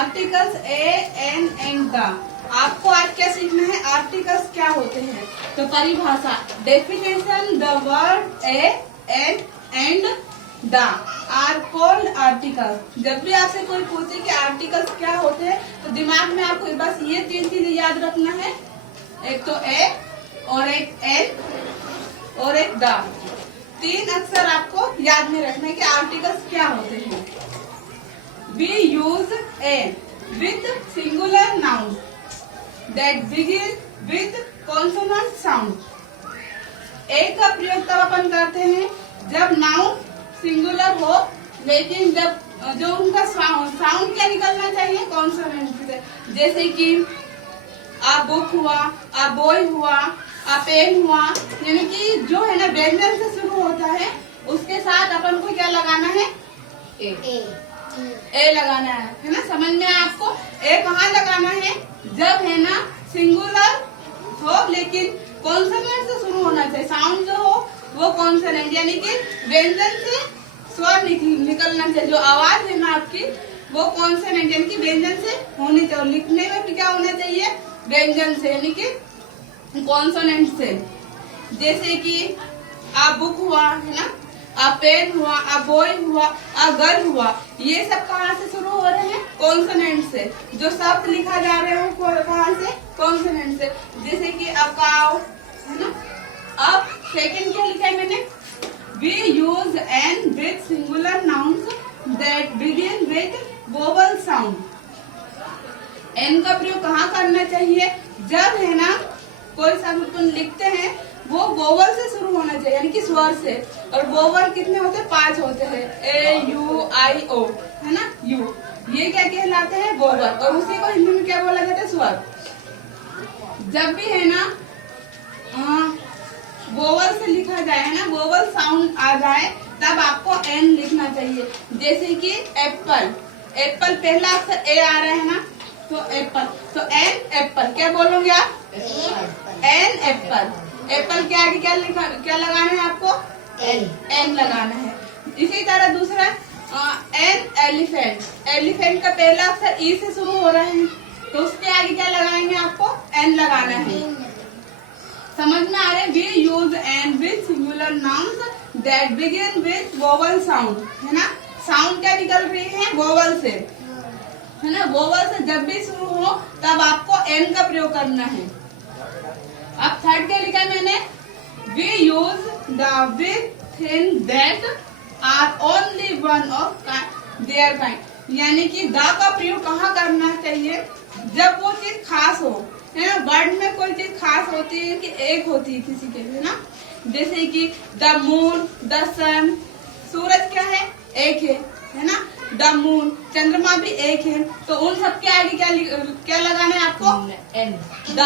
Articles a an and the. आपको आज क्या सीखना है, आर्टिकल्स क्या होते हैं। तो परिभाषा, definition, the word a an and the are called articles. जब भी आपसे कोई पूछे कि आर्टिकल्स क्या होते हैं तो दिमाग में आपको बस ये 3 चीजें याद रखना है, एक तो ए और एक एन और एक द। 3 अक्षर आपको याद में रखना है कि आर्टिकल्स क्या होते हैं। We use a with singular noun that begin with consonant sound। ए का प्रयोग तब अपन करते हैं जब नाउन सिंगुलर हो, लेकिन जब जो उनका साउंड क्या निकलना चाहिए, कॉन्सोनेंट से। जैसे कि आ बुक हुआ, आ बॉय हुआ, आ पेन हुआ, यानी कि जो है ना व्यंजन से शुरू होता है उसके साथ अपन को क्या लगाना है, ए लगाना है ना। समझ में आपको ए कहाँ लगाना है, जब है ना सिंगुलर हो लेकिन कॉन्सोनेंट से शुरू होना चाहिए। साउंड जो हो वो कॉन्सोनेंट यानी कि व्यंजन से स्वर निकलना चाहिए। जो आवाज है ना आपकी वो कॉन्सोनेंट यानी कि व्यंजन से होनी चाहिए। लिखने में भी क्या होना चाहिए, व्यंजन से यानी कि कॉन्सोनेंट से। जैसे कि आ बुक हुआ है ना, आ पेन हुआ, आ बॉय हुआ, आ गर्ल हुआ, ये सब कहाँ से शुरू हो रहे हैं, कॉन्सोनेंट से। जो शब्द लिखा जा रहे हैं वो कहाँ से, कॉन्सोनेंट से। जैसे कि अ काउ है ना। अब सेकंड क्या लिखा है मैंने, we use an with singular nouns that begin with vowel sound. An का प्रयोग कहाँ करना चाहिए, जब है ना कोई शब्द अपन लिखते हैं वो वोवल से शुरू होना चाहिए यानी कि स्वर से। और वोवल कितने होते हैं, 5 होते हैं, ए यू आई ओ है ना, यू। ये क्या कहलाते हैं, वोवल। और उसी को हिंदी में क्या बोला जाता है, स्वर। जब भी है ना वोवल से लिखा जाए है ना, वोवल साउंड आ जाए तब आपको एन लिखना चाहिए। जैसे कि एप्पल, एप्पल पहला अक्षर ए आ रहा है ना, तो एप्पल। तो एन एप्पल, क्या बोलोगे आप, एन एप्पल। एप्पल के आगे क्या लगाना है आपको, एन लगाना है। इसी तरह दूसरा एन एलिफेंट, एलिफेंट का पहला अक्षर ई से शुरू हो रहा है तो उसके आगे क्या लगाएंगे, आपको एन लगाना है। समझ में आ रहा है। We use an with singular nouns that begin with vowel sound है ना। साउंड क्या निकल रही है, वोवल से है ना। वोवल से जब भी शुरू हो तब आपको एन का प्रयोग करना है। अब थर्ड क्या लिखा है मैंने, we use the with thing that are only one of their kind. यानी कि द का प्रयोग कहाँ करना चाहिए, जब वो चीज खास हो है ना। वर्ड में कोई चीज खास होती है कि एक होती है किसी के लिए ना। जैसे कि द मून, द सन, सूरज क्या है, एक है ना। द मून, चंद्रमा भी एक है। तो उन सबके आगे क्या लगाना है आपको, एन, द।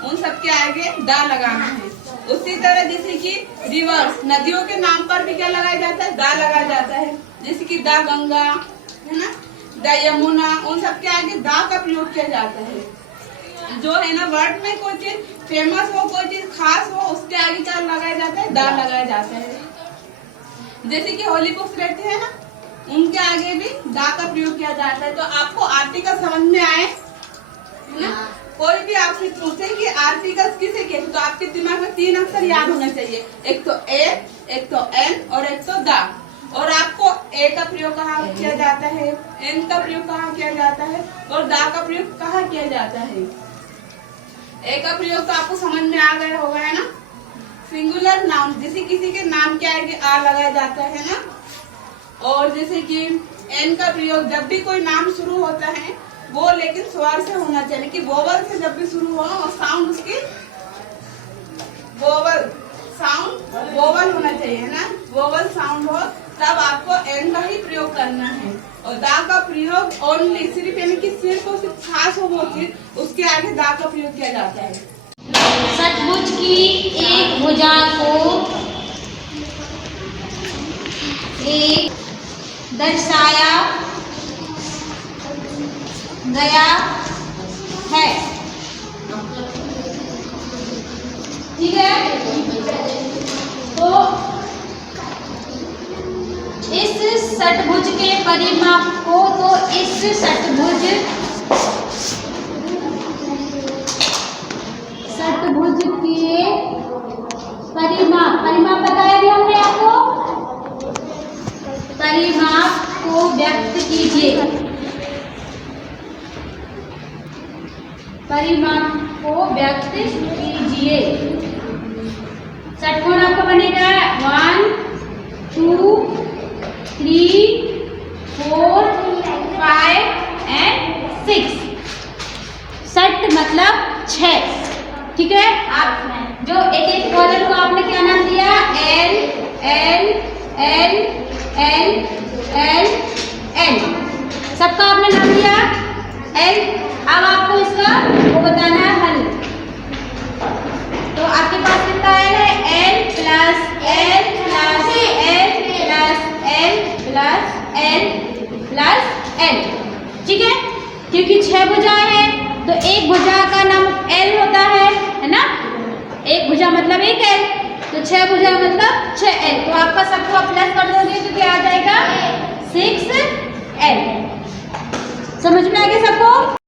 उन सबके आगे द लगाना है। उसी तरह जैसे कि रिवर्स, नदियों के नाम पर भी क्या लगाया जाता है, द लगाया जाता है। जैसे कि द गंगा है ना, द यमुना, उन सबके आगे द का प्रयोग किया जाता है। जो है ना वर्ड में कोई चीज फेमस हो, कोई चीज खास हो, उसके आगे क्या लगाया जाता है, द लगाया जाता है। जैसे कि होली बुक्स रहते हैं ना, उनके आगे भी द का प्रयोग किया जाता है। तो आपको आर्टिकल समझ में आए है ना। कोई भी आपसे पूछे कि आर्टिकल्स किसे कहते हैं तो आपके दिमाग में 3 अक्षर याद होना चाहिए, एक तो ए, एक तो एन और एक तो द। और आपको ए का प्रयोग कहाँ किया जाता है, एन का प्रयोग कहाँ किया जाता है और द का प्रयोग कहाँ किया जाता है। ए का प्रयोग तो आपको समझ में आ गया होगा है ना। सिंगुलर नाउन, जैसे किसी के नाम के आगे आ लगाया जाता है ना। और जैसे कि एन का प्रयोग जब भी कोई नाम शुरू होता है वो लेकिन स्वर से होना चाहिए कि वोवल से जब भी शुरू हो और साउंड उसकी वोवल साउंड वोवल होना चाहिए है ना। वोवल साउंड हो तब आपको एन का ही प्रयोग करना है। और दा का प्रयोग ओनली सिर्फ यानी कि सिर्फ खास हो वो चीज, उसके आगे दा का प्रयोग किया जाता है। षट्भुज की एक भुजा को एक दर्शाया गया है, ठीक है। तो इस षट्भुज के परिमाप को तो इस षटभुज के परिमाप बताया भी हमने आपको, परिमाप को व्यक्त कीजिए। परिमाप को व्यक्त कीजिए। षटकोण आपका बनेगा 1 2 3 4 5 एंड 6। षट मतलब 6, ठीक है। आप जो एक कॉलम को आपने क्या नाम दिया, L L L L L L, सबका आपने नाम दिया एल। अब आपको इसका वो बताना है हल। तो आपके पास कितना एल है, L plus L plus L plus L plus L plus L, ठीक है। क्योंकि 6 भुजाएं हैं तो एक भुजा का नाम एल होता है ना। एक भुजा मतलब एक एल, तो 6 भुजा मतलब 6 एल। तो आपका सबको प्लस कर दोगे तो क्या आ जाएगा, 6 एल। समझ में आ गया सबको।